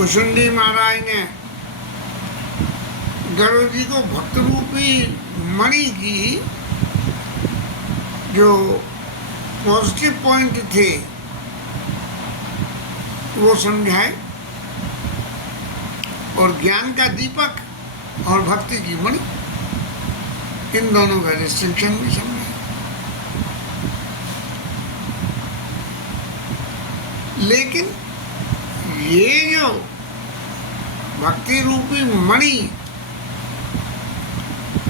भुसुंडी महाराज ने गरुड़ जी को भक्त रूपी मणि की जो पॉजिटिव पॉइंट थे वो समझाए, और ज्ञान का दीपक और भक्ति की मणि, इन दोनों का डिस्टिंक्शन भी समझाए। लेकिन ये जो भक्ति रूपी मणि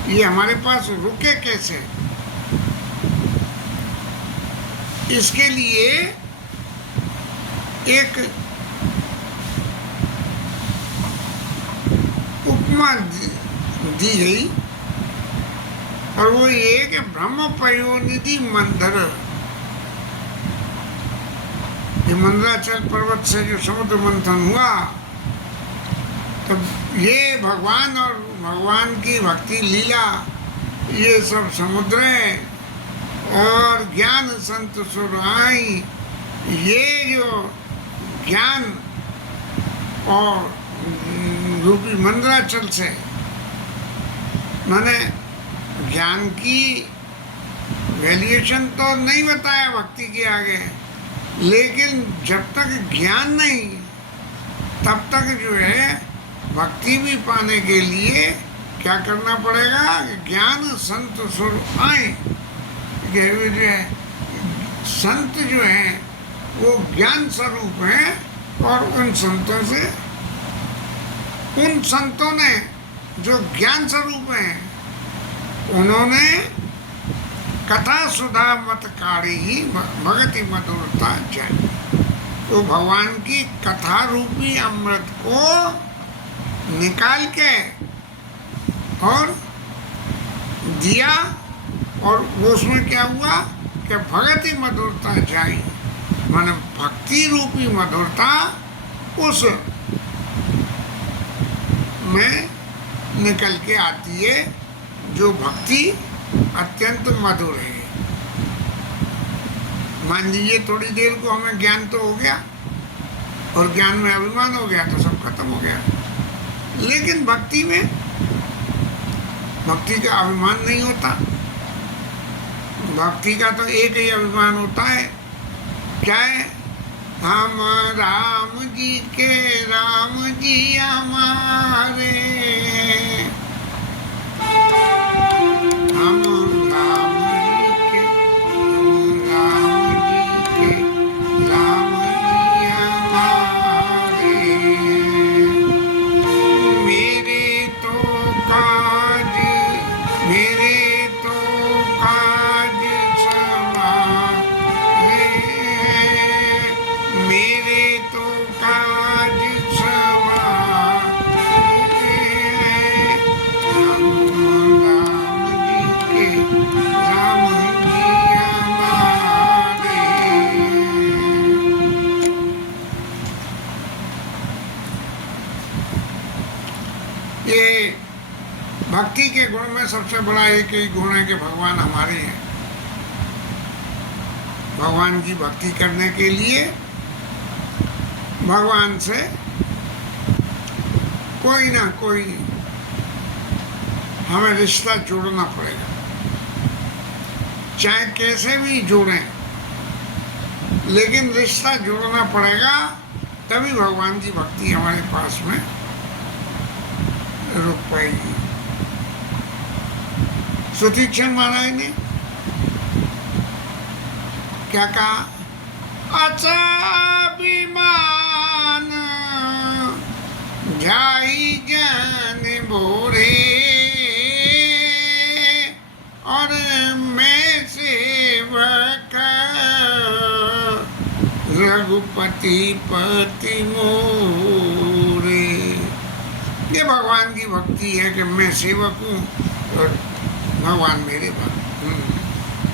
ये हमारे पास रुके कैसे, इसके लिए एक उपमा दी गई, और वो ये कि ब्रह्म पयोनिधि मंदर, ये मंदराचल पर्वत से जो समुद्र मंथन हुआ, तो ये भगवान और भगवान की भक्ति लीला ये सब समुद्र है, और ज्ञान संत सुराई, ये जो ज्ञान और रूपी मंदराचल से, मैंने ज्ञान की वैल्यूएशन तो नहीं बताया भक्ति के आगे, लेकिन जब तक ज्ञान नहीं तब तक जो है भक्ति भी पाने के लिए क्या करना पड़ेगा, ज्ञान संत सुर आए। जो है संत जो है वो ज्ञान स्वरूप है, और उन संतों ने जो ज्ञान स्वरूप हैं उन्होंने कथा सुधा मतकारी ही भगति मधुरता जाए, तो भगवान की कथा रूपी अमृत को निकाल के और दिया, और उसमें क्या हुआ कि भगति मधुरता जाई, माने भक्ति रूपी मधुरता उस में निकल के आती है, जो भक्ति अत्यंत मधुर है। मान लीजिए थोड़ी देर को हमें ज्ञान तो हो गया, और ज्ञान में अभिमान हो गया तो सब खत्म हो गया, लेकिन भक्ति में भक्ति का अभिमान नहीं होता। भक्ति का तो एक ही अभिमान होता है, क्या है, हम राम जी के राम जी हमारे, हम राम जी के राम जी हमारे, मेरे तो काज सवारे, मेरे तो काज सवारे, हम राम जी के राम जी हमारे। ये भक्ति के गुण में सबसे बड़ा एक ही गुण है कि भगवान हमारे हैं। भगवान की भक्ति करने के लिए भगवान से कोई ना कोई हमें रिश्ता जोड़ना पड़ेगा, चाहे कैसे भी जोड़ें, लेकिन रिश्ता जोड़ना पड़ेगा, तभी भगवान की भक्ति हमारे पास में रुक पाएगी। सुतीक्षण महाराज ने क्या कहा, अच्छा अभिमान जाई जन बोरे, और मैं सेवक रघुपति पति मोरे। ये भगवान की भक्ति है कि मैं सेवक हूँ और भगवान मेरे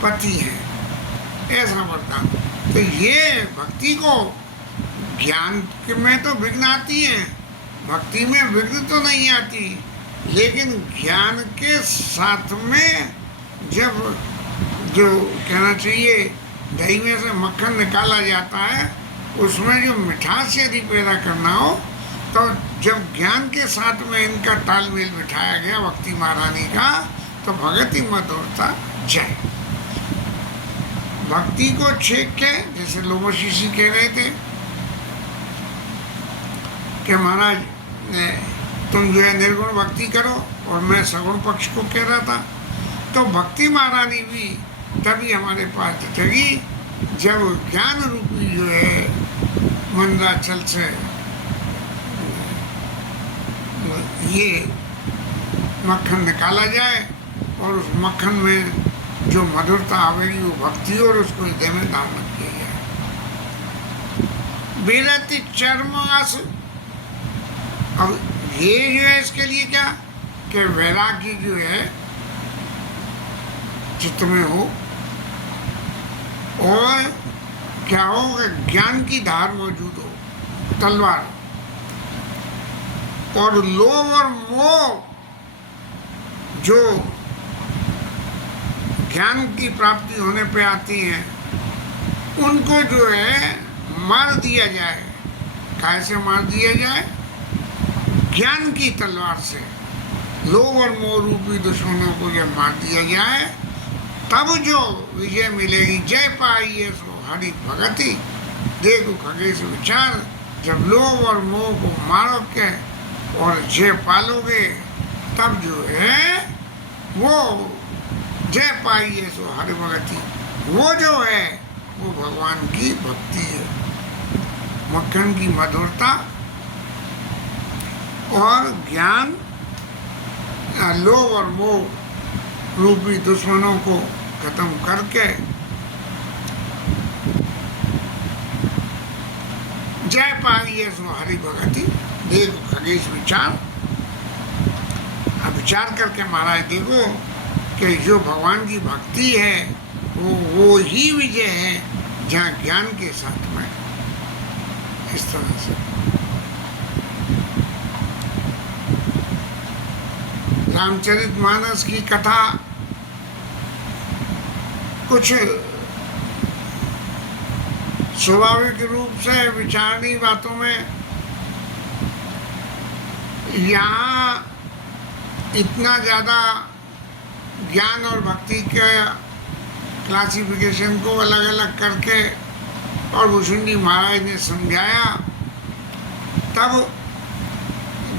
पति हैं, ऐसा बर्ताव। तो ये भक्ति को ज्ञान में तो विघ्न आती है, भक्ति में विघ्न तो नहीं आती, लेकिन ज्ञान के साथ में जब जो कहना चाहिए दही में से मक्खन निकाला जाता है, उसमें जो मिठास यदि पैदा करना हो तो जब ज्ञान के साथ में इनका तालमेल बिठाया गया भक्ति महारानी का, तो भगति मधुरता जय। भक्ति को छेक के, जैसे लोमशीसी कह रहे थे कि महाराज तुम जो है निर्गुण भक्ति करो, और मैं सगुण पक्ष को कह रहा था। तो भक्ति महारानी भी तभी हमारे पास जगी जब ज्ञान रूपी जो है मंदराचल से ये मक्खन निकाला जाए, और उस मक्खन में जो मधुरता आवेगी वो भक्ति, और उसको हृदय में धारण किया जाए। बेरति चर्मास। अब ये जो है इसके लिए क्या कि वैराग्य जो है चित्त में हो, और क्या हो कि ज्ञान की धार मौजूद हो, तलवार। और लोभ और मोह जो ज्ञान की प्राप्ति होने पे आती हैं, उनको जो है मार दिया जाए। कैसे मार दिया जाए? ज्ञान की तलवार से। लोभ और मोह रूपी दुश्मनों को जब मार दिया जाए, तब जो विजय मिलेगी। जय पाइए सो हरि भगति, देखो खगेश विचार। जब लोभ और मोह को मारो के और जय पालोगे, तब जो है वो जय पाइए सो हरि भगति, वो जो है वो भगवान की भक्ति है। मक्खन की मधुरता और ज्ञान, लोभ और मोह रूपी दुश्मनों को खत्म करके जय पाइए सो हरि भगति, देखो खगेश विचार। अब विचार करके महाराज देखो कि जो भगवान की भक्ति है वो ही विजय है, जहाँ ज्ञान के साथ में। इस तरह से रामचरितमानस की कथा कुछ स्वाभाविक रूप से विचारणी बातों में यहाँ इतना ज़्यादा ज्ञान और भक्ति के क्लासिफिकेशन को अलग अलग करके और भुसुंडी महाराज ने समझाया, तब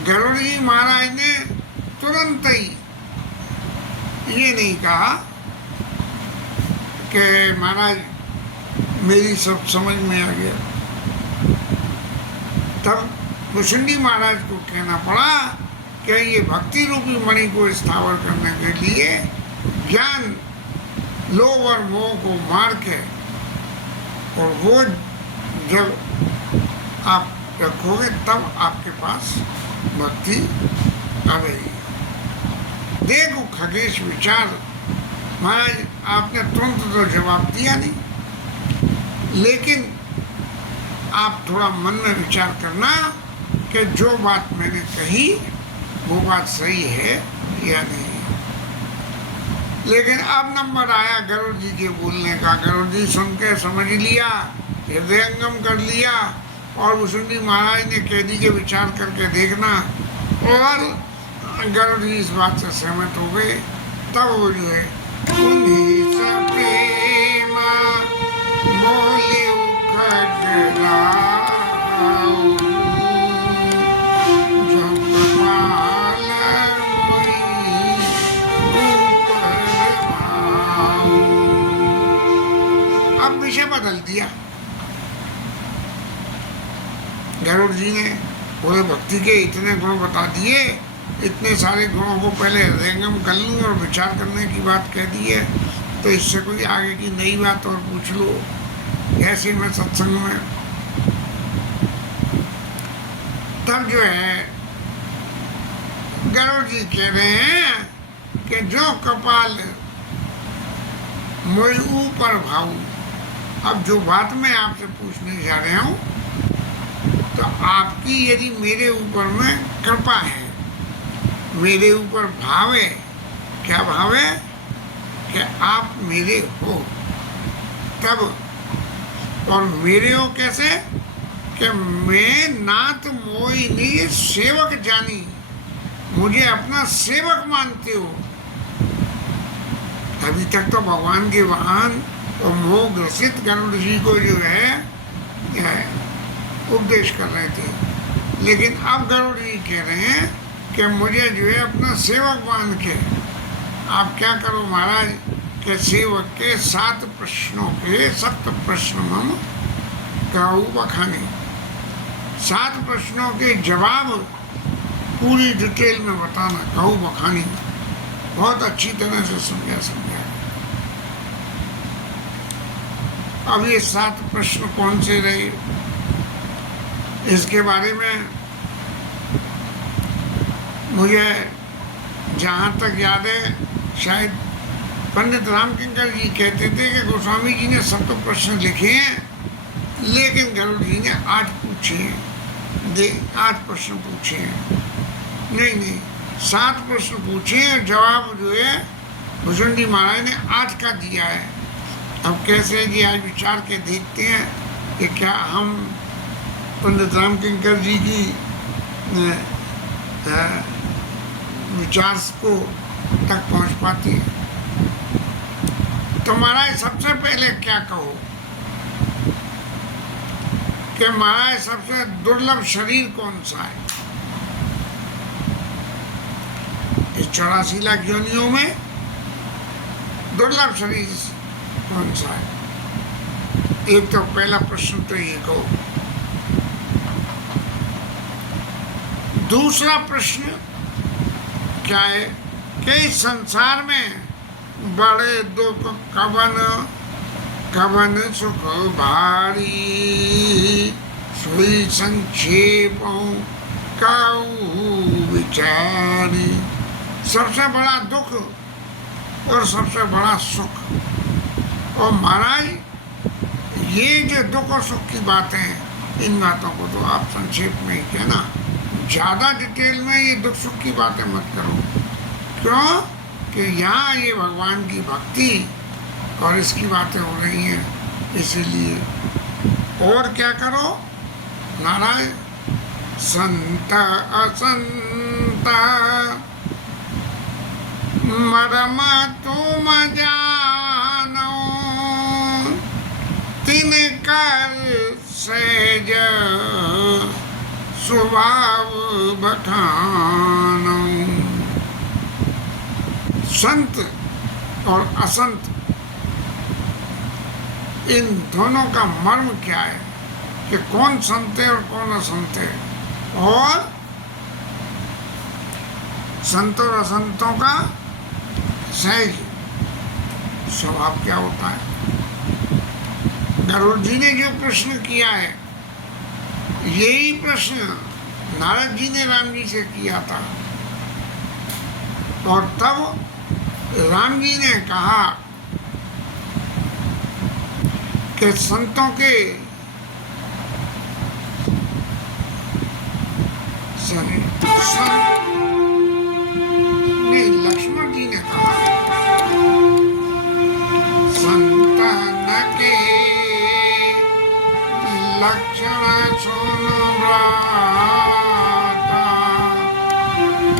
गरुड़ जी महाराज ने तुरंत ही ये नहीं कहा कि महाराज मेरी सब समझ में आ गया। तब भुसुंडी महाराज को कहना पड़ा कि ये भक्ति रूपी मणि को स्थावर करने के लिए ज्ञान, लोभ और मोह को मार के, और वो जब आप रखोगे तब आपके पास भक्ति आवेगी। देखो खगेश विचार। महाराज आपने तुरंत तो जवाब दिया नहीं, लेकिन आप थोड़ा मन में विचार करना कि जो बात मैंने कही वो बात सही है या नहीं। लेकिन अब नंबर आया गरुड़ जी के बोलने का। गरुड़ जी सुन के समझ लिया, हृदयंगम कर लिया, और भुसुंडी महाराज ने कह दी कि विचार करके देखना, और गरुड़ जी इस बात से सहमत हो गए। तब वो जो है अब विषय बदल दिया। गरुड़ जी ने पूरे भक्ति के इतने गुण बता दिए, इतने सारे गुणों को पहले हृदयंगम कर लूँ और विचार करने की बात कह दी है, तो इससे कोई आगे की नई बात और पूछ लो। ऐसे में सत्संग में तब जो है गरुड़ जी कह रहे हैं कि जो कपाल मोई ऊपर भाऊ। अब जो बात मैं आपसे पूछने जा रहा हूँ, तो आपकी यदि मेरे ऊपर में कृपा है, मेरे ऊपर भाव है, क्या भाव है कि आप मेरे हो, तब। और मेरे हो कैसे कि मैं नाथ मोहिनी सेवक जानी, मुझे अपना सेवक मानते हो। अभी तक तो भगवान के वाहन और मोह ग्रसित गरुड़ जी को जो है उपदेश कर रहे थे, लेकिन अब गरुड़ जी कह रहे हैं कि मुझे जो है अपना सेवक मान के आप क्या करो महाराज के सेवक के 7 प्रश्नों के 7 प्रश्न हम कहूँ बखाने, 7 प्रश्नों के जवाब पूरी डिटेल में बताना, कहूँ बखानी बहुत अच्छी तरह से समझा। अब ये 7 प्रश्न कौन से रहे, इसके बारे में मुझे जहाँ तक याद है, शायद पंडित रामकिंकर जी कहते थे कि गोस्वामी जी ने 7 प्रश्न लिखे हैं, लेकिन गरुड़ जी ने 8 पूछे हैं, 8 प्रश्न पूछे हैं। नहीं, 7 प्रश्न पूछे हैं, जवाब जो है भुजंडी महाराज ने 8 का दिया है। अब कैसे जी आज विचार के देखते हैं कि क्या हम पंडित रामकिंकर जी की विचार को तक पहुंच पाती है। तो महाराज सबसे पहले क्या कहो कि महाराज सबसे दुर्लभ शरीर कौन सा है इस 84 लाख योनियों में? दुर्लभ शरीर कौन सा है? एक तो पहला प्रश्न तो ये कहो। दूसरा प्रश्न क्या है कि संसार में बड़े दुख कवन सुख भारी, सोई संक्षेप काऊ विचारी। सबसे बड़ा दुख और सबसे बड़ा सुख। और महाराज ये जो दुख और सुख की बातें हैं, इन बातों को तो आप संक्षेप में ही कहना, ज़्यादा डिटेल में ये दुख सुख की बातें मत करो। क्यों कि यहाँ ये भगवान की भक्ति और इसकी बातें हो रही हैं, इसीलिए। और क्या करो नारायण, संत असंत मरम तुम जानो, तिन कर सेज स्वभाव बखानो। संत और असंत, इन दोनों का मर्म क्या है कि कौन संत है और कौन असंत है, और संतों और असंतों का सहज स्वभाव क्या होता है। गरुड़ जी ने जो प्रश्न किया है, यही प्रश्न नारद जी ने राम जी से किया था, और तब राम जी ने कहा कि संतों के नहीं, लक्ष्मण जी ने कहा संतन के लक्षण सुन भ्राता,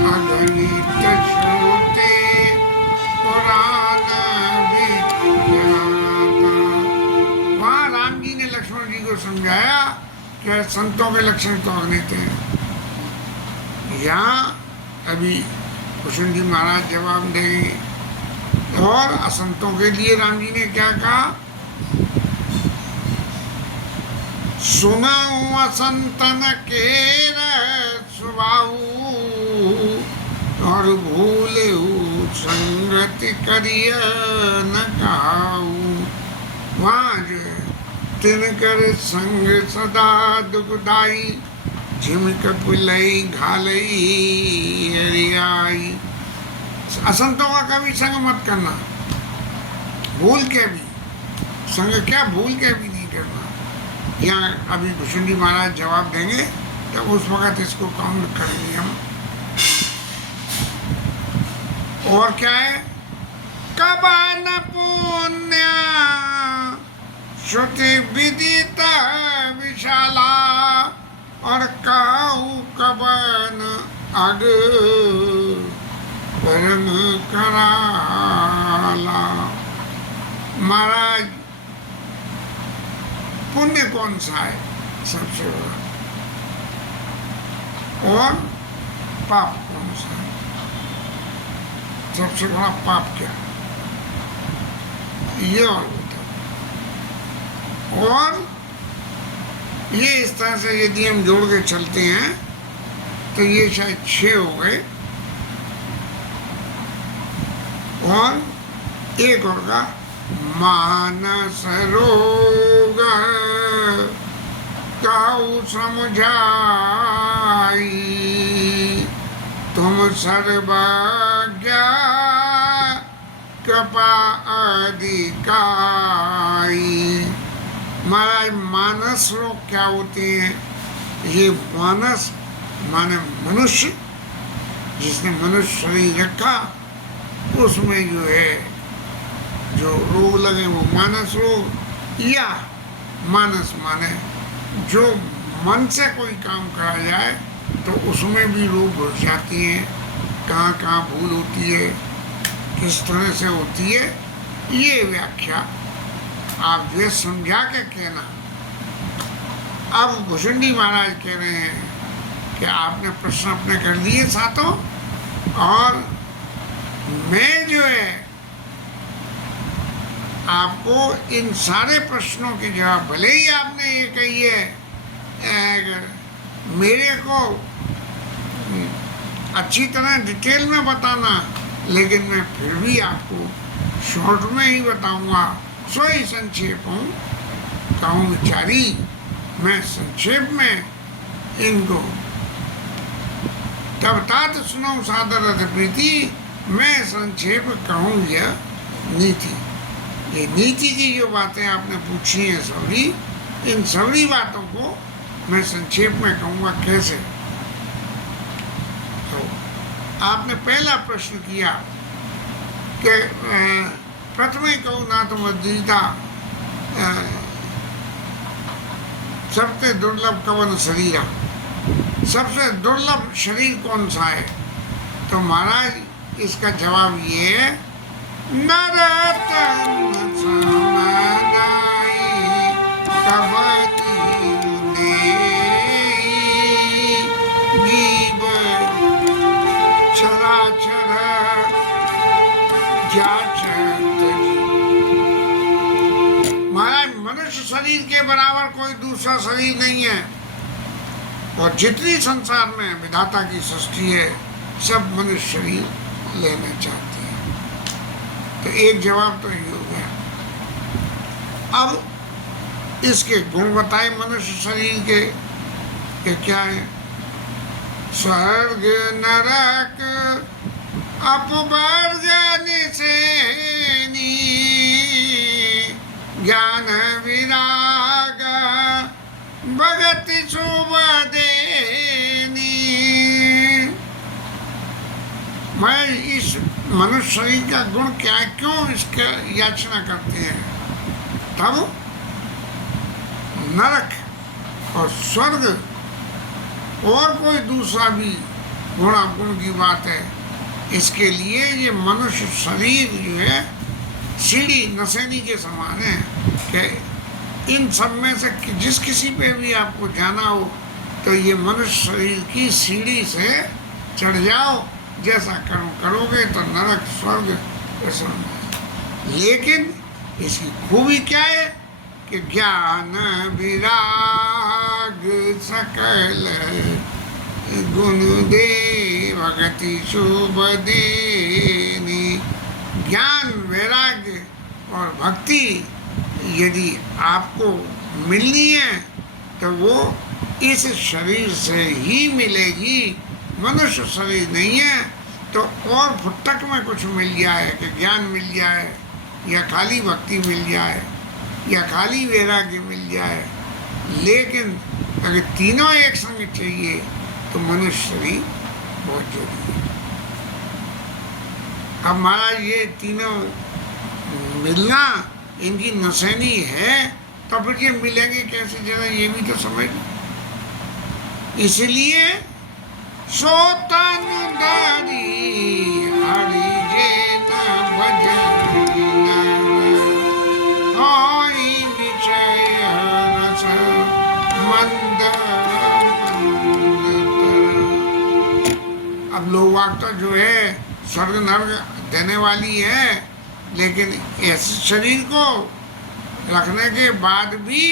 अगणित श्रुते पुराण विख्याता। वहाँ राम जी ने लक्ष्मण जी को समझाया कि संतों के लक्षण तो अगणित हैं। यहाँ अभी कुशन जी महाराज जवाब देंगे। और असंतों के लिए राम जी ने क्या कहा, सुनाऊं असंतन के स्वभाव, और भूले संगति करिय न कहूं। वहाँ जो तिनकर संग सदा दुखदाई, झिमक पुलई घालई हरियाई। असंतों का कभी संग मत करना, भूल के भी संग, क्या भूल के भी नहीं करना। यहाँ अभी भुषुंडी महाराज जवाब देंगे तो उस वक्त इसको काउंट करेंगे हम। और क्या है, कबान पुण्य श्रुति विदिता विशाला, और काऊ कबन अग परम कराला। महाराज पुण्य कौन सा है सबसे बड़ा, और पाप कौन सा है सबसे बड़ा? पाप क्या है ये और बताओ। और ये इस तरह से यदि हम जोड़ के चलते हैं तो ये शायद 6 हो गए, और एक होगा मानस रोग काऊ समझाई, तुम सर्वज्ञ कृपा अधिकारी। महाराज मानस रोग क्या होते हैं? ये मानस माने मनुष्य, जिसने मनुष्य शरीर रखा उसमें जो है जो रोग लगे वो मानस रोग, या मानस माने जो मन से कोई काम करा जाए तो उसमें भी रोग घुस जाती हैं, कहाँ कहाँ भूल होती है, किस तरह से होती है, ये व्याख्या आप जो समझा के कहना। अब भुषुंडी महाराज कह रहे हैं कि आपने प्रश्न अपने कर लिए सातों, और मैं जो है आपको इन सारे प्रश्नों के जवाब, भले ही आपने ये कही है मेरे को अच्छी तरह डिटेल में बताना, लेकिन मैं फिर भी आपको शॉर्ट में ही बताऊंगा। सो ही संक्षेप हूँ कहूँ विचारी, मैं संक्षेप में इनको तब तात सुनो सादर प्रीति, मैं संक्षेप कहूँ यह नीति। ये नीति की जो बातें आपने पूछी हैं सभी, इन सभी बातों को मैं संक्षेप में कहूँगा कैसे। तो आपने पहला प्रश्न किया कि प्रथमे कहूँ ना तो मदीदा सबसे दुर्लभ कवन शरीरा, सबसे दुर्लभ शरीर कौन सा है? तो महाराज इसका जवाब ये है नरतन समदाई कबती जीव चराचर महाराज मनुष्य शरीर के बराबर कोई दूसरा शरीर नहीं है, और जितनी संसार में विधाता की सृष्टि है सब मनुष्य शरीर लेना चाहते हैं। तो एक जवाब तो ये हो गया। अब इसके गुण बताए मनुष्य शरीर के क्या है? स्वर्ग नरक अपवर्ग निसेनी, ज्ञान विराग भगति शुभ देनी। मैं इस मनुष्य शरीर का गुण क्या है, क्यों इसका याचना करते हैं? तब नरक और स्वर्ग और कोई दूसरा भी गुण की बात है, इसके लिए ये मनुष्य शरीर जो है सीढ़ी नसेनी के समान है कि इन सब में से जिस किसी पे भी आपको जाना हो तो ये मनुष्य शरीर की सीढ़ी से चढ़ जाओ, जैसा करोगे तो नरक स्वर्ग ऐसा। लेकिन इसकी खूबी क्या है कि ज्ञान विराग सकल गुण दे भगति शुभ देनी। ज्ञान वैराग्य और भक्ति यदि आपको मिलनी है तो वो इस शरीर से ही मिलेगी। मनुष्य शरीर नहीं है तो और फुटक में कुछ मिल जाए कि ज्ञान मिल जाए, या खाली भक्ति मिल जाए, या खाली वैराग्य मिल जाए, लेकिन अगर तीनों एक संग चाहिए तो मनुष्य शरीर बहुत जरूरी है। अब महाराज ये तीनों मिलना इनकी नसैनी है तो फिर ये मिलेंगे कैसे, जरा ये भी तो समझ। इसलिए सोतन दारी हरि जे न भजन होई विषय रस मंद मंद। अब लोक वार्ता जो है स्वर्ग नर्क देने वाली है, लेकिन ऐसे शरीर को रखने के बाद भी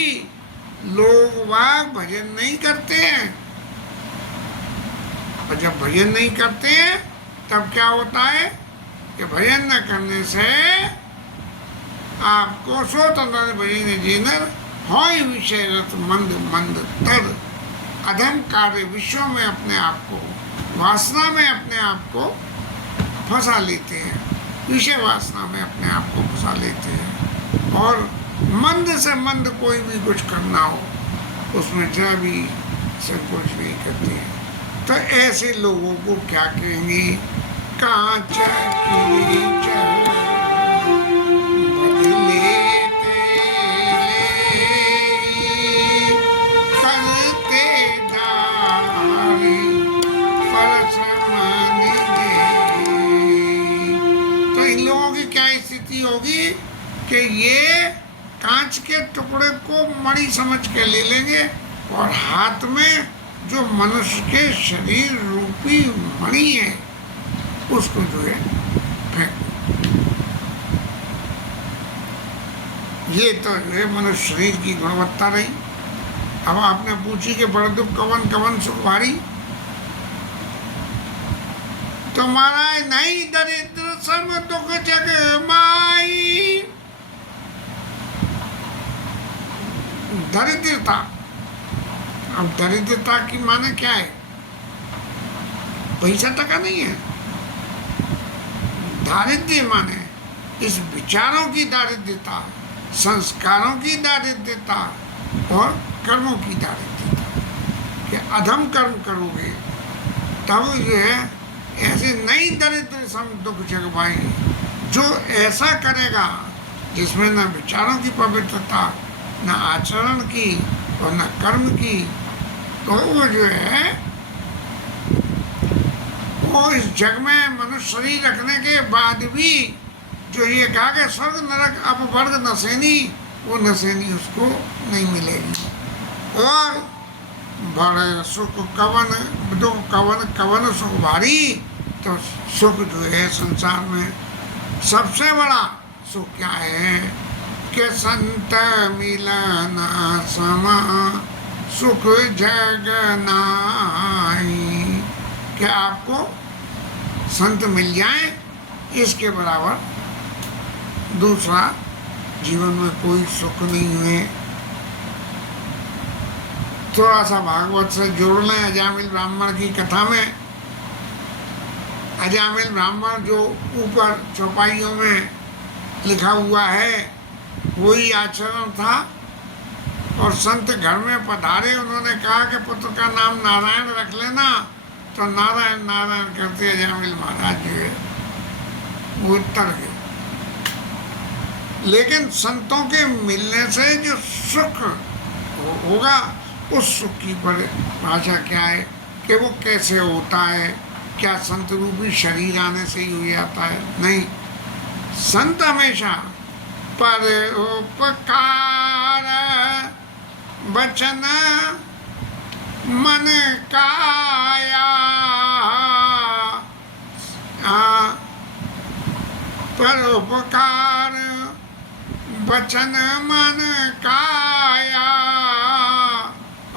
लोग वाग भजन नहीं करते हैं। और जब भजन नहीं करते हैं तब क्या होता है कि भजन न करने से आपको स्वतंत्र भजन जीनर होय विषय रथ मंद मंद तर। अधम कार्य विश्व में अपने आप को, वासना में अपने आप को फंसा लेते हैं, विषय वासना में अपने आप को फंसा लेते हैं। और मंद से मंद कोई भी कुछ करना हो उसमें जरा भी संकोच नहीं करते हैं। तो ऐसे लोगों को क्या कहेंगे? कांच की बदले करते दारी परसमन दे। तो इन लोगों की क्या स्थिति होगी कि ये कांच के टुकड़े को मणि समझ के ले लेंगे और हाथ में जो मनुष्य के शरीर रूपी मणि है उसको जो है फेंक। ये तो जो है मनुष्य शरीर की गुणवत्ता रही। अब आपने पूछी कि बड़ दुख कवन कवन सुख भारी, तुम्हारा नहीं दरिद्र सर्व दुख जग माई। दरिद्रता, अब दरिद्रता की माने क्या है? पैसा टका नहीं है। दारिद्र्य माने इस विचारों की दारिद्रता, संस्कारों की दारिद्रता और कर्मों की दारिद्रता। कि अधम कर्म करोगे तब जो है ऐसे नई दरिद्र सम दुख जग पाएंगे। जो ऐसा करेगा जिसमें न विचारों की पवित्रता, न आचरण की और न कर्म की, तो वो जो है वो इस जग में मनुष्य शरीर रखने के बाद भी जो ये कहा कि स्वर्ग नरक अपवर्ग नसेनी, वो नसेनी उसको नहीं मिलेगी। और बड़े सुख कवन दुख कवन कवन सुख भारी। तो सुख जो है संसार में सबसे बड़ा सुख क्या है कि संत मिलना समा सुख जग नाई। कि आपको संत मिल जाए, इसके बराबर दूसरा जीवन में कोई सुख नहीं हुए। थोड़ा सा भागवत से जोड़ लें अजामिल ब्राह्मण की कथा में। अजामिल ब्राह्मण जो ऊपर चौपाइयों में लिखा हुआ है वही आचरण था। और संत घर में पधारे, उन्होंने कहा कि पुत्र का नाम नारायण रख लेना। तो नारायण नारायण करते अजामिल महाराज जो है वो उतर गए। लेकिन संतों के मिलने से जो सुख होगा उस सुख की परिभाषा क्या है कि वो कैसे होता है? क्या संत रूपी शरीर आने से ही हो जाता है? नहीं, संत हमेशा परोपकार वचन मन काया, परोपकार वचन मन काया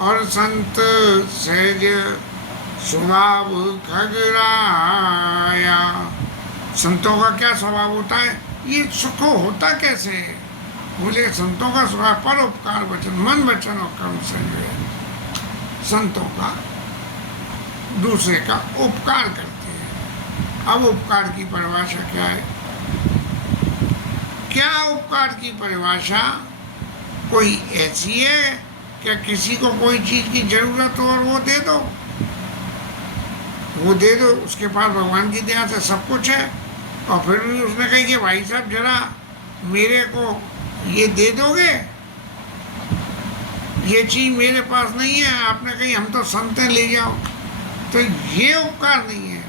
और संत सहज स्वभाव खगराया। संतों का क्या स्वभाव होता है? ये सुख होता कैसे है? बोले संतों का स्वभाव परोपकार वचन, मन वचन और कर्म से जो है संतों का दूसरे का उपकार करते हैं। अब उपकार की परिभाषा क्या है? क्या उपकार की परिभाषा कोई ऐसी है कि किसी को कोई चीज की जरूरत हो और वो दे दो, उसके पास भगवान की दया से सब कुछ है, और फिर भी उसने कही कि भाई साहब जरा मेरे को ये दे दोगे? ये चीज मेरे पास नहीं है, आपने कही हम तो संत हैं ले जाओ, तो ये उपकार नहीं है।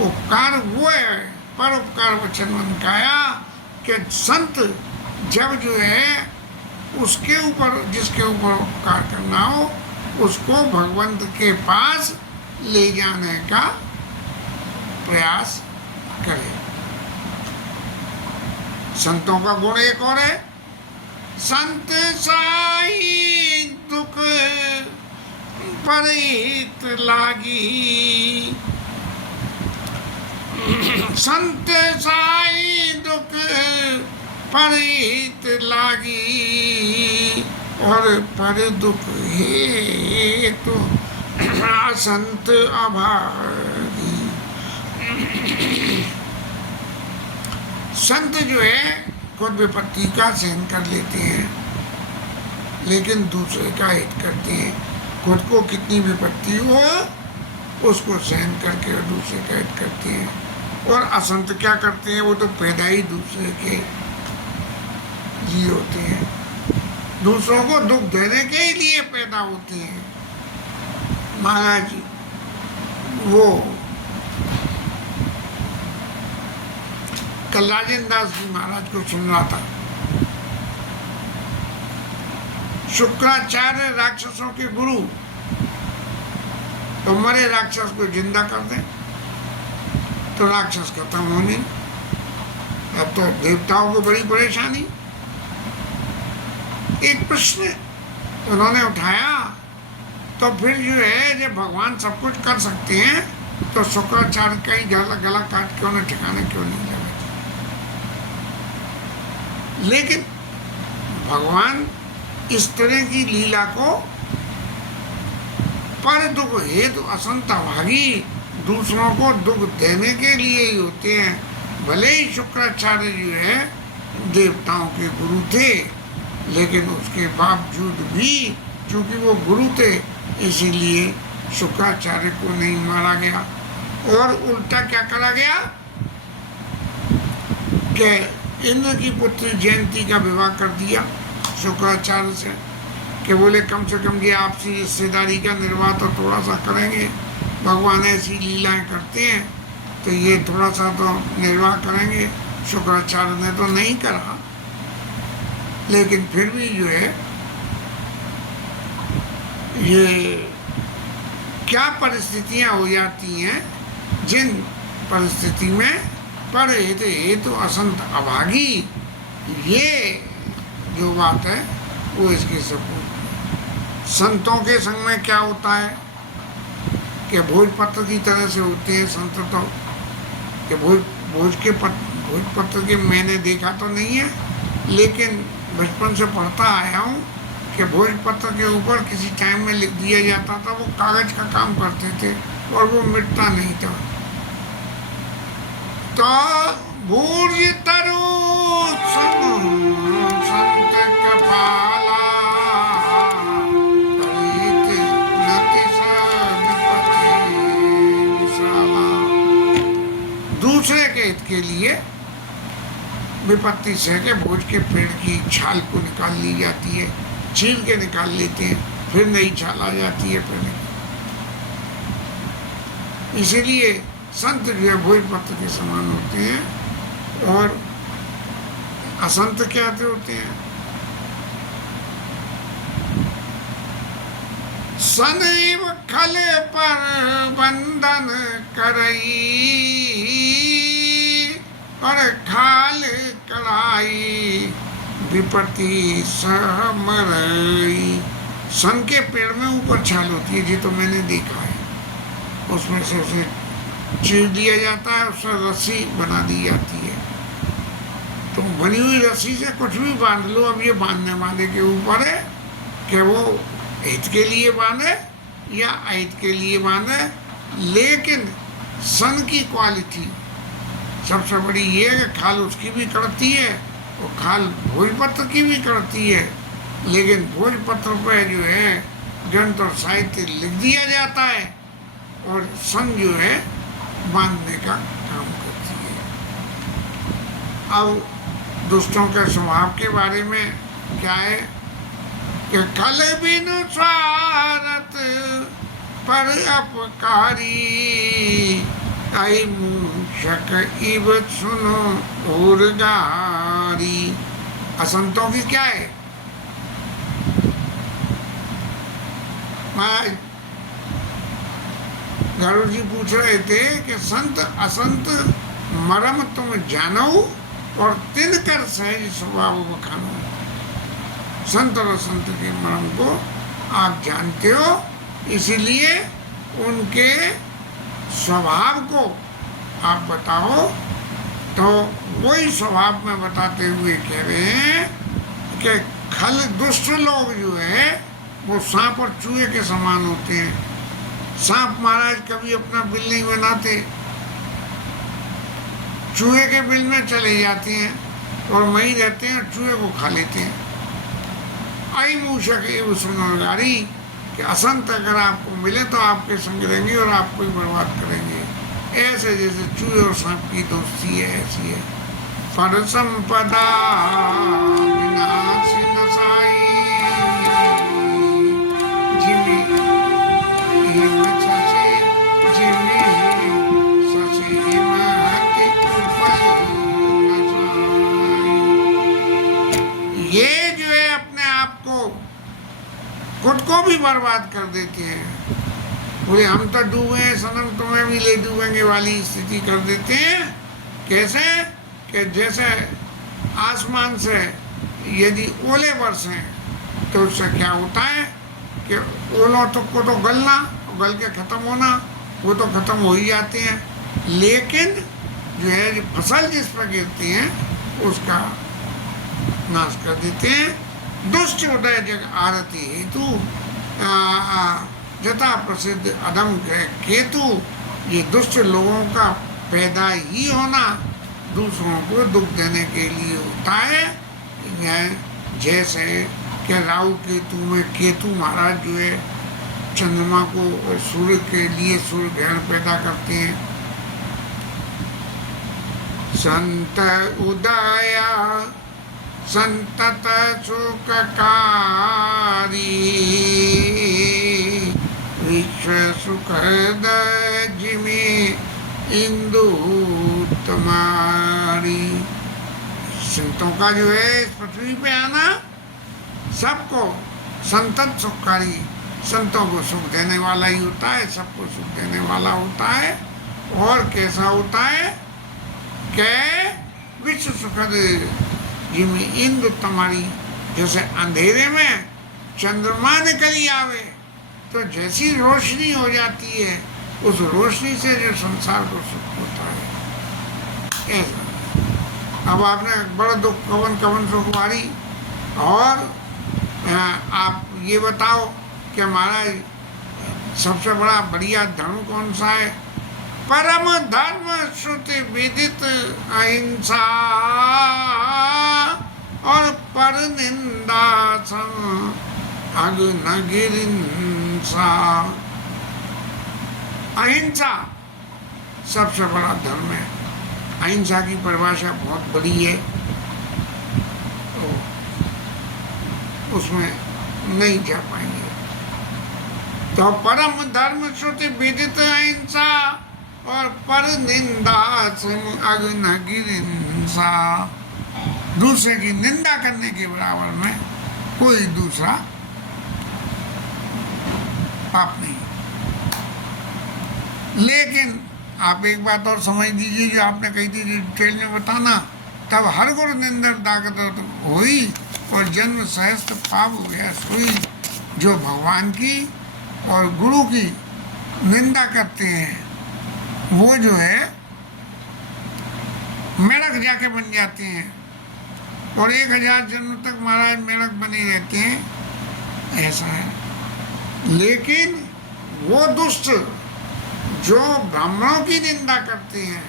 उपकार वो है, पर उपकार वचन मन काया, कि संत जब जो है उसके ऊपर, जिसके ऊपर उपकार करना हो उसको भगवंत के पास ले जाने का प्रयास करे। संतों का गुण एक और है, संत साई दुख परित लागी, संत साई दुख परित लागी, और पर दुख हे तो असंत अभागी। संत जो है खुद विपत्ति का सहन कर लेते हैं, लेकिन दूसरे का हित करते हैं। खुद को कितनी विपत्ति हो उसको सहन करके और दूसरे का हित करते हैं। और असंत क्या करते हैं, वो तो पैदा ही दूसरे के लिए होते हैं, दूसरों को दुख देने के ही लिए पैदा होते हैं। महाराज वो कल राजेंद्र दास जी महाराज को सुन रहा था, शुक्राचार्य राक्षसों के गुरु, तो मरे राक्षस को जिंदा कर दें तो राक्षस खत्म होने। अब तो देवताओं को बड़ी परेशानी। एक प्रश्न उन्होंने उठाया, तो फिर जो है जब भगवान सब कुछ कर सकते हैं तो शुक्राचार्य का ही गला काट क्यों न ठिकाने क्यों नहीं लगा। लेकिन भगवान इस तरह की लीला को पर दुख हेतु असंत अभागी, दूसरों को दुख देने के लिए ही होते हैं। भले ही शुक्राचार्य जो है देवताओं के गुरु थे, लेकिन उसके बावजूद भी चूंकि वो गुरु थे इसीलिए शुक्राचार्य को नहीं मारा गया, और उल्टा क्या करा गया कि इंद्र की पुत्री जयंती का विवाह कर दिया शुक्राचार्य से, कि बोले कम से कम ये आपसी रिश्तेदारी का निर्वाह तो थोड़ा सा करेंगे, भगवान ऐसी लीलाएं करते हैं तो ये थोड़ा सा तो निर्वाह करेंगे। शुक्राचार्य ने तो नहीं करा, लेकिन फिर भी जो है ये क्या परिस्थितियां हो जाती हैं जिन परिस्थिति में पर हेतु असंत अभागी, ये जो बात है वो इसकी सपोर्ट। संतों के संग में क्या होता है कि भोजपत्र की तरह से होते हैं संत, तो कि भोजपत्र के मैंने देखा तो नहीं है, लेकिन बचपन से पढ़ता आया हूँ कि भोजपत्र के ऊपर किसी टाइम में लिख दिया जाता था, वो कागज का काम करते थे और वो मिटता नहीं था। तो भूर्य तरु संत कपाला, दूसरे के हित के लिए विपत्ति से के भोज के पेड़ की छाल को निकाल ली जाती है, छील के निकाल लेते हैं, फिर नई छाल आ जाती है फिर। इसीलिए संत जो है भोजपत्र के समान होते हैं और असंत क्या होते हैं। सदैव खल पर बंधन करई, और खाल कढ़ाई विपत्ति समरई। सन के पेड़ में ऊपर छाल होती है, जी तो मैंने देखा है, उसमें से उसे चीर दिया जाता है, उससे रस्सी बना दी जाती है। तो बनी हुई रस्सी से कुछ भी बांध लो, अब ये बांधने वाले के ऊपर है कि वो हित के लिए बांधे या अहित के लिए बांधे। लेकिन सन की क्वालिटी सबसे बड़ी ये है कि खाल उसकी भी कड़ती है और खाल भोजपत्र की भी कड़ती है, लेकिन भोजपत्र पे जो है ग्रंथ और साहित्य लिख दिया जाता है और सन जो है बांधने का काम करती है। अब दुष्टों के स्वभाव के बारे में क्या है कि खल बिनु स्वार्थ पर अपकारी, आई मूषक इव सुनो उर्गारी। असंतों की क्या है? महाराज गरुड़ जी पूछ रहे थे कि संत असंत मरम तुम जानो और तिनकर सहज स्वभाव बखानो। संत और असंत के मरम को आप जानते हो, इसीलिए उनके स्वभाव को आप बताओ। तो वही स्वभाव में बताते हुए कह रहे हैं कि खल दुष्ट लोग जो है वो सांप और चूहे के समान होते हैं। सांप महाराज कभी अपना बिल नहीं बनाते, चूहे के बिल में चले जाते हैं और वहीं रहते हैं, चूहे को खा लेते हैं। आई मूषक एवं सुनोगारी, कि असंत अगर आपको मिले तो आपके संग रहेंगे और आपको ही बर्बाद करेंगे। ऐसे जैसे चूहे और सांप की दोस्ती है, ऐसी है। पर संपदा विनाश नसाई, जिमी हिम ससे, जिमी ससे हिम हति उपल नसाई। ये जो है अपने आप को खुद को भी बर्बाद कर देते हैं। बोले हम तो डूबे हैं सनम, तुम्हें भी ले डूबेंगे वाली स्थिति कर देते हैं। कैसे? कि जैसे आसमान से यदि ओले बरसें तो उससे क्या होता है कि ओलों को तो गलना, गल के ख़त्म होना, वो तो ख़त्म हो ही जाते हैं, लेकिन जो है फसल जिस पर गिरती है उसका नाश कर देते हैं। दुष्ट उदय जग आरती हेतु, जथा प्रसिद्ध अदम केतु। ये दुष्ट लोगों का पैदा ही होना दूसरों को दुख देने के लिए होता है। जैसे कि राहु केतु में केतु महाराज जो है चंद्रमा को और सूर्य के लिए सूर्य ग्रहण पैदा करते हैं। संत उदया संतत सुखकारी, विश्व सुखद जिमे इंदु तुम्हारी। संतों का जो है इस पृथ्वी पे आना सबको संतत सुखकारी, संतों को सुख देने वाला ही होता है, सबको सुख देने वाला होता है। और कैसा होता है कि विश्व सुखद जिमे इंदु तुम्हारी, जैसे अंधेरे में चंद्रमा निकल आवे तो जैसी रोशनी हो जाती है, उस रोशनी से जो संसार को सुख होता है। ऐसा अब आपने बड़ा दुख कवन कवन सुखवारी। और आप ये बताओ कि महाराज सबसे बड़ा बढ़िया धर्म कौन सा है? परम धर्म श्रुति विदित अहिंसा और पर निंदा सम अग नगिरिंसा। अहिंसा सबसे बड़ा धर्म है। अहिंसा की परिभाषा बहुत बड़ी है, तो उसमें नहीं जा पाएंगे। तो परम धर्म श्रुति विदित अहिंसा और पर निंदा अग्न गिरिंसा। दूसरे की निंदा करने के बराबर में कोई दूसरा पाप नहीं। लेकिन आप एक बात और समझ लीजिए, जो आपने कही थी डिटेल में बताना, तब हर गुरु निंदन ताकत हुई और जन्म सहस्त्र पाप गया हुई। जो भगवान की और गुरु की निंदा करते हैं वो जो है मेढक जाके बन जाते हैं और 1000 जन्म तक महाराज मेढक बने रहते हैं। ऐसा है। लेकिन वो दुष्ट जो ब्राह्मणों की निंदा करते हैं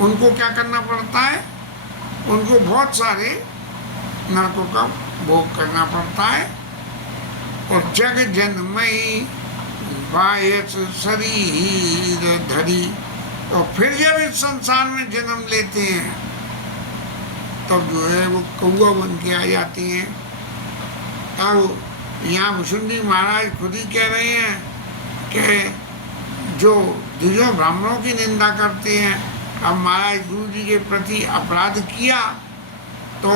उनको क्या करना पड़ता है? उनको बहुत सारे नरकों का भोग करना पड़ता है। और जग जन्मई वायस शरीर धरी, और फिर जब इस संसार में जन्म लेते हैं तब जो है वो कौआ बन के आ जाते हैं। अब यहाँ भुसुंडी महाराज खुद ही कह रहे हैं कि जो द्विजों ब्राह्मणों की निंदा करते हैं, अब महाराज गुरु जी के प्रति अपराध किया तो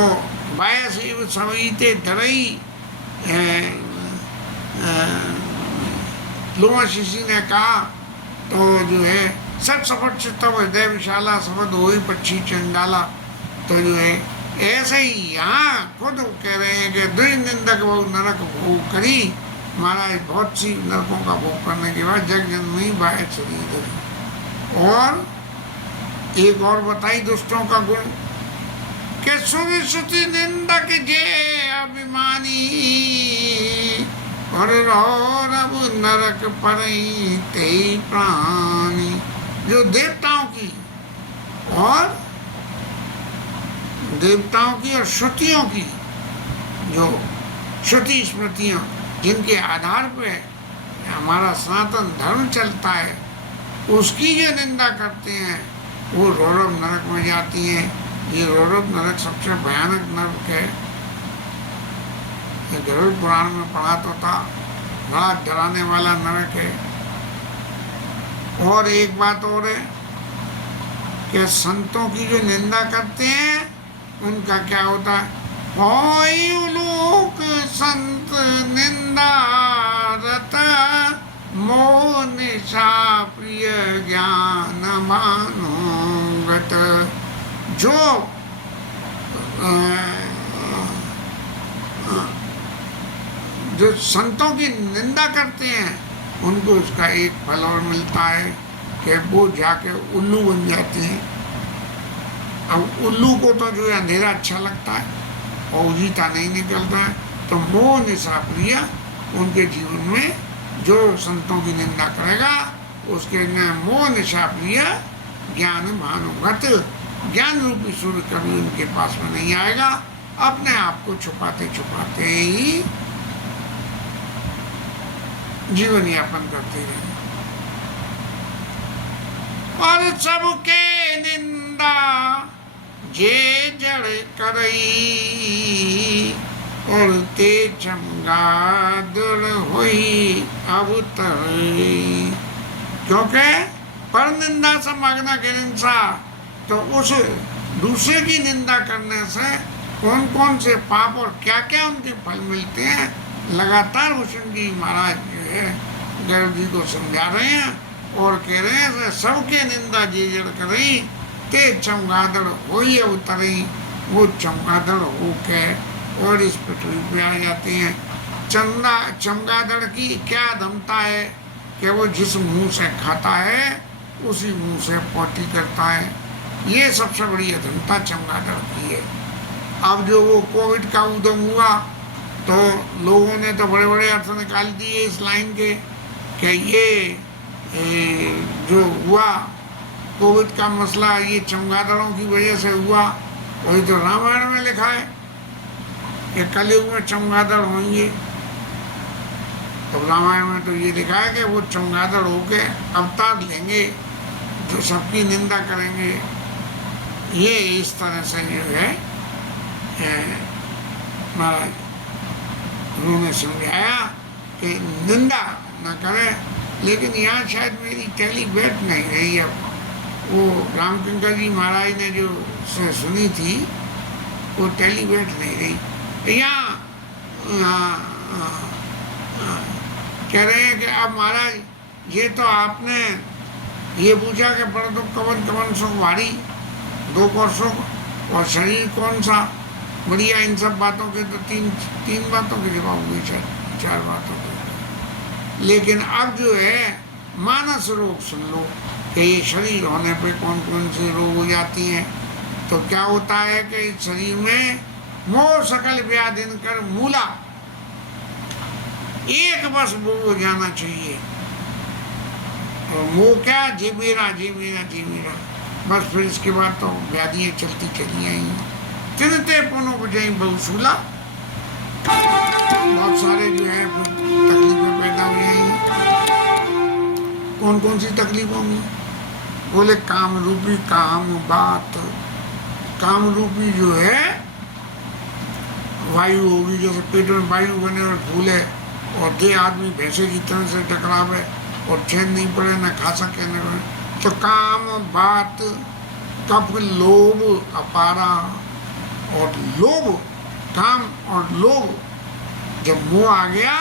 वायसेव सवईते डरई, लोमा शिशि ने कहा तो जो है सत सपट तब हृदय विशाला शब्द हो ही पक्षी चंडाला। तो जो है ऐसे ही यहाँ खुद कह रहे हैं कि दुर्निंदक बहु नरक भोग करी, महाराज बहुत सी नरकों का भोग करने के बाद जग जन्म ही बाह्य शरीर। और एक और बताई दुष्टों का गुण कि सुर सुति निंदक जे अभिमानी, और रब नरक पर ते प्राणी। जो देवताओं की और श्रुतियों की जो श्रुति स्मृतियाँ जिनके आधार पे हमारा सनातन धर्म चलता है, उसकी जो निंदा करते हैं वो रौरव नरक में जाती हैं। ये रौरव नरक सबसे भयानक नरक है। ये गरुड़ पुराण में पढ़ा तो था, बड़ा डराने वाला नरक है। और एक बात और है कि संतों की जो निंदा करते हैं उनका क्या होता है, होई लोक संत निंदा रत, मोह निशा प्रिय ज्ञान मानोगत। जो संतों की निंदा करते हैं उनको उसका एक फल और मिलता है कि वो जाके उल्लू बन जाते हैं। अब उल्लू को तो जो है अंधेरा अच्छा लगता है और उजीता नहीं निकलता है, तो मोह निशा प्रिय उनके जीवन में जो संतों की निंदा करेगा उसके मोह निशा प्रिय ज्ञान भानुगत, ज्ञान रूपी सूर्य कभी उनके पास में नहीं आएगा। अपने आप को छुपाते छुपाते ही जीवन यापन करते रहे। और सबके निंदा जे जड़ करई, और ते चमगादड़ हुई अब तरई। क्योंकि पर निंदा से मग्न गिरिंसा, तो उस दूसरे की निंदा करने से कौन कौन से पाप और क्या क्या उनके फल मिलते हैं, लगातार भूषण जी महाराज जो है गरुड़ जी को समझा रहे हैं और कह रहे हैं सबके निंदा जे जड़ करई, ते चमगादड़ होई अवतरई। वो चमगादड़ हो के और इस पृथ्वी पे आ जाते हैं। चमगादड़ की क्या दमता है कि वो जिस मुंह से खाता है उसी मुंह से पोटी करता है। ये सबसे बड़ी अधमता चमगादड़ की है। अब जो वो कोविड का उद्यम हुआ तो लोगों ने तो बड़े बड़े अर्थ निकाल दिए इस लाइन के कि ये जो हुआ कोविड का मसला ये चमगादड़ों की वजह से हुआ। वही तो रामायण में लिखा है कि कलयुग में चमगादड़ होंगे। तो रामायण में तो ये लिखा है कि वो चमगादड़ होके अवतार लेंगे जो सबकी निंदा करेंगे। ये इस तरह से जो है महाराज उन्होंने समझाया कि निंदा न करें। लेकिन यहाँ शायद मेरी टैली बैठ नहीं रही। अब वो रामकिंकर जी महाराज ने जो सुनी थी वो टैली बैठ नहीं रही। यहाँ कह रहे हैं कि अब महाराज ये तो आपने ये पूछा कि पर तो कवन कवन सुख भारी, दुख और सुख और शरीर कौन सा बढ़िया। इन सब बातों के तो तीन बातों के जवाब हुए, चार बातों के। लेकिन अब जो है मानस रोग सुन लो कि ये शरीर होने पे कौन कौन से रोग हो जाती हैं। तो क्या होता है कि इस शरीर में मोह सकल व्याधिन कर मूला, एक बस वो हो जाना चाहिए। और मोह क्या, जी मेरा जी मेरा जी मेरा, बस फिर इसके बाद तो व्याधियाँ चलती चली आई। चिन्हते पुनः बजाई बहुसूला, बहुत सारे जो है तकलीफें पैदा हो जाएंगी। कौन कौन सी तकलीफ होंगी? बोले काम रूपी काम बात, काम रूपी जो है वायु होगी, जैसे पेट में वायु बने और फूले और देह आदमी भैंसे की तरह से टकरावे और चैन नहीं पड़े, न खा सके न रहे। तो काम बात कप लोभ अपारा, और लोभ, काम और लोभ, जब मोह आ गया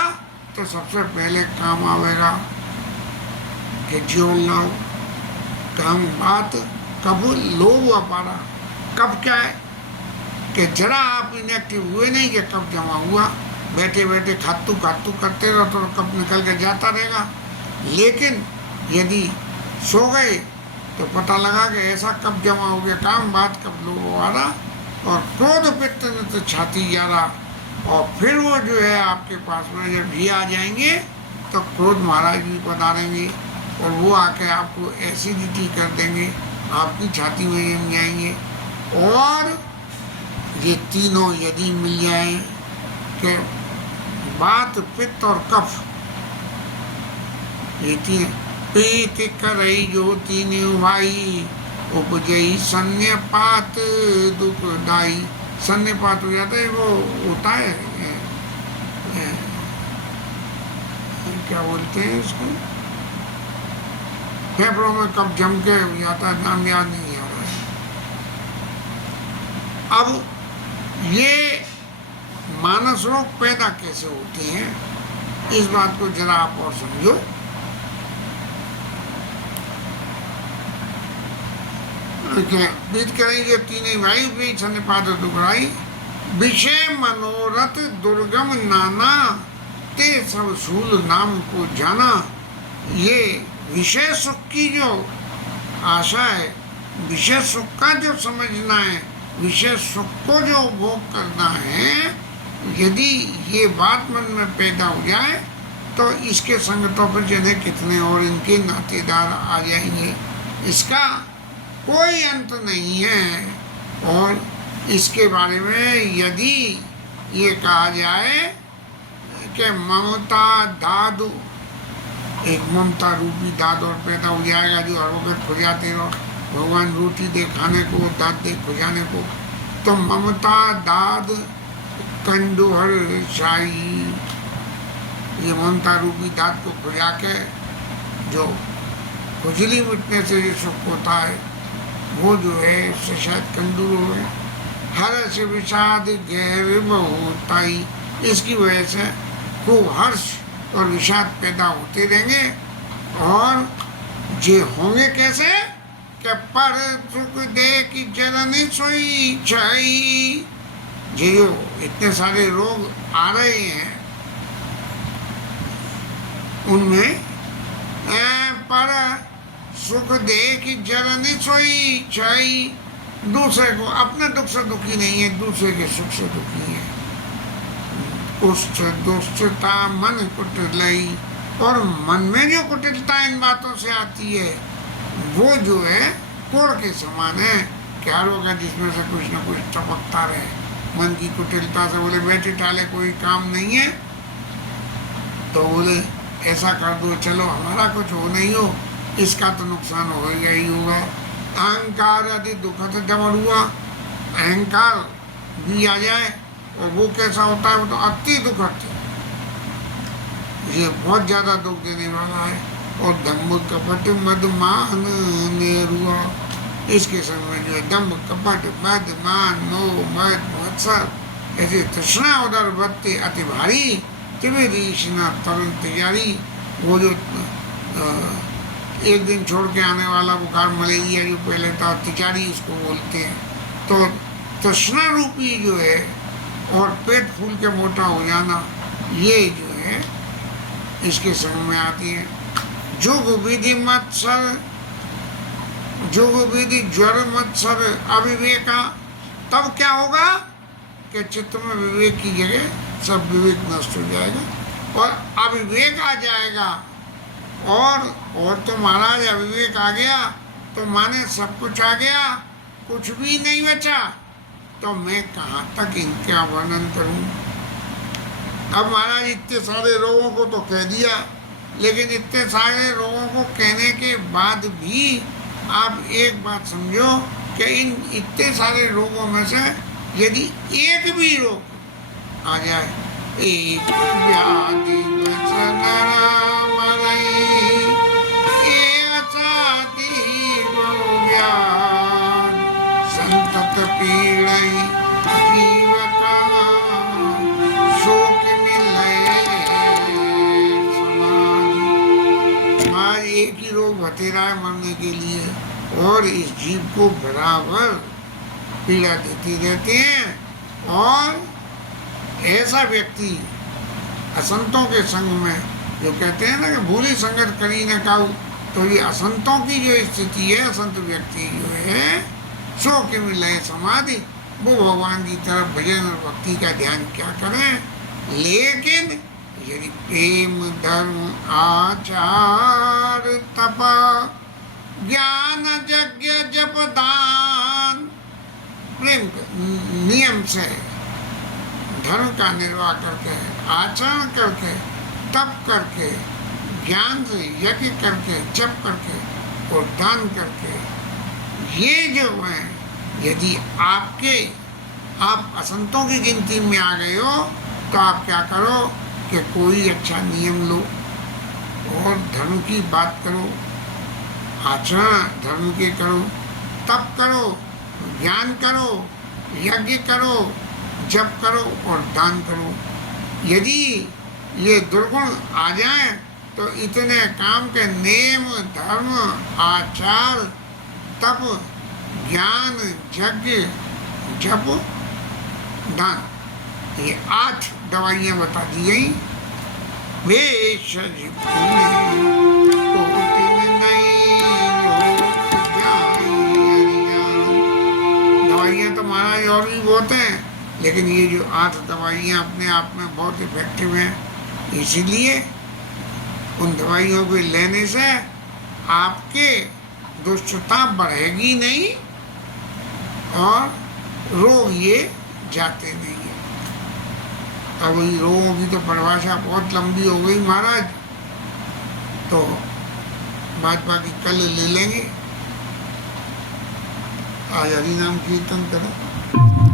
तो सबसे पहले काम आवेगा कि ज्यो लाओ। काम बात कब लोभ अपारा, कब क्या है कि जरा आप इनएक्टिव हुए नहीं कि कब जमा हुआ, बैठे बैठे खातू खातू करते रहो तो कब निकल के जाता रहेगा। लेकिन यदि सो गए तो पता लगा कि ऐसा कब जमा हो गया, काम बात कब लोभ आ रहा, और क्रोध पित्त ने तो छाती जा रहा। और फिर वो जो है आपके पास में जब भी आ जाएंगे तो क्रोध महाराज भी पधारेंगे और वो आके आपको एसिडिटी कर देंगे, आपकी छाती में जम जाएंगे। और ये तीनों यदि मिल जाए कि बात पित्त और कफ, ये तीन पीत करई जो तीन भाई, उपजई सन्यपात दुखदाई। सन्यपात हो जाता है, वो होता है क्या बोलते हैं इसको, फेफड़ों में कब जम के हो जाता है, नाम याद नहीं आ रहा है। अब ये मानस रोग पैदा कैसे होते हैं, इस बात को जरा आप और समझो। बीत करेंगे तीन भाई भी सन्निपात दुखराई, विषय मनोरथ दुर्गम नाना, ते सब सूल नाम को जाना। ये विषय सुख की जो आशा है, विषय सुख का जो समझना है, विषय सुख को जो भोग करना है, यदि ये बात मन में पैदा हो जाए तो इसके संग तो फिर जिन्हें कितने और इनके नातेदार आ जाएंगे, इसका कोई अंत नहीं है। और इसके बारे में यदि ये कहा जाए कि ममता दादू, एक ममता रूपी दाद और पैदा हो जाएगा जो हर वक्त खुजाते रहो, भगवान रोटी दे खाने को, दाद दे खुजाने को, तो ममता दाद कंडुहर शाही, ये ममता रूपी दाद को खुजा के जो खुजली मिटने से जो सुख होता है वो जो है उससे शायद कंदूर हो। हर से विषाद गैर बहुताई, इसकी वजह से खूब हर्ष और विषाद पैदा होते रहेंगे। और ये होंगे कैसे कि पर सुख दे की जननी सोई छाई, ये जो इतने सारे रोग आ रहे हैं उनमें पर सुख दे कि जननी सोई छाई, दूसरे को, अपने दुख से दुखी नहीं है, दूसरे के सुख से दुखी है। कुष्ठ दुष्टता मन कुटिलई, और मन में जो कुटिलता इन बातों से आती है वो जो है कोड़ के समान है, क्या होगा जिसमें से कुछ न कुछ टपकता रहे। मन की कुटिलता से बोले बैठे टाले कोई काम नहीं है, तो बोले ऐसा कर दो, चलो हमारा कुछ हो नहीं हो, इसका तो नुकसान होगा ही होगा। अहंकार यदि दुखद जब हुआ, अहंकार भी आ जाए, और वो कैसा होता है, वो तो अति दुखद, ये बहुत ज़्यादा दुख देने वाला है। और दम्भ कपट मद मान नेरुआ, इसके संग में जो है दम्भ कपट मद मान मोह मद मत्सर, ऐसे तृष्णा उदर बत्ते अति भारी, त्रिवेदीशना तरल तैयारी, वो जो एक दिन छोड़ के आने वाला बुखार मलेरिया जो पहले था, तिचारी इसको बोलते हैं। तो तृष्णा रूपी जो है और पेट फूल के मोटा हो जाना, ये जो है इसके संग में आती है। जुग विधि मत्सर, जुग विधि ज्वर मत्सर अविवेका, तब क्या होगा कि चित्त में विवेक की जगह सब विवेक नष्ट हो जाएगा और अविवेक आ जाएगा। और तो महाराज अविवेक आ गया तो माने सब कुछ आ गया, कुछ भी नहीं बचा, तो मैं कहाँ तक इनका वर्णन करूं। अब महाराज इतने सारे रोगों को तो कह दिया, लेकिन इतने सारे रोगों को कहने के बाद भी आप एक बात समझो कि इन इतने सारे रोगों में से यदि एक भी रोग आ जाए। एक व्याधि वचन मरई, ए असादी गो व्याध, संतत पीड़ई जीव का, शोक मिलय समाधि। आज एक ही रोग बतेरा है मरने के लिए, और इस जीव को बराबर पीड़ा देती रहते हैं। और ऐसा व्यक्ति असंतों के संग में, जो कहते हैं ना कि भूली संगत करी न काऊ, तो ये असंतों की जो स्थिति है, असंत व्यक्ति जो है, सो के मिले समाधि, वो भगवान की तरफ भजन और भक्ति का ध्यान क्या करें। लेकिन यदि प्रेम धर्म आचार तपा ज्ञान यज्ञ जप दान, प्रेम नियम से धर्म का निर्वाह करके, आचरण करके, तप करके, ज्ञान से यज्ञ करके, जप करके और दान करके, ये जो है, यदि आप असंतों की गिनती में आ गए हो, तो आप क्या करो कि कोई अच्छा नियम लो और धर्म की बात करो, आचरण धर्म के करो, तप करो, ज्ञान करो, यज्ञ करो, जप करो और दान करो। यदि ये दुर्गुण आ जाए तो इतने काम के नेम, धर्म, आचार, तप, ज्ञान, यज्ञ, जप, दान, ये 8 दवाइयाँ बता दी गई। भेषज दवाइयाँ तो महाराज और भी बहुत हैं, लेकिन ये जो 8 दवाइयाँ अपने आप में बहुत इफेक्टिव हैं। इसीलिए उन दवाइयों को लेने से आपके दुष्टता बढ़ेगी नहीं और रोग ये जाते नहीं है। अब ये रोगों की तो परिभाषा बहुत लंबी हो गई महाराज, तो बात बाकी कल ले लेंगे। आज हरि नाम कीर्तन करो।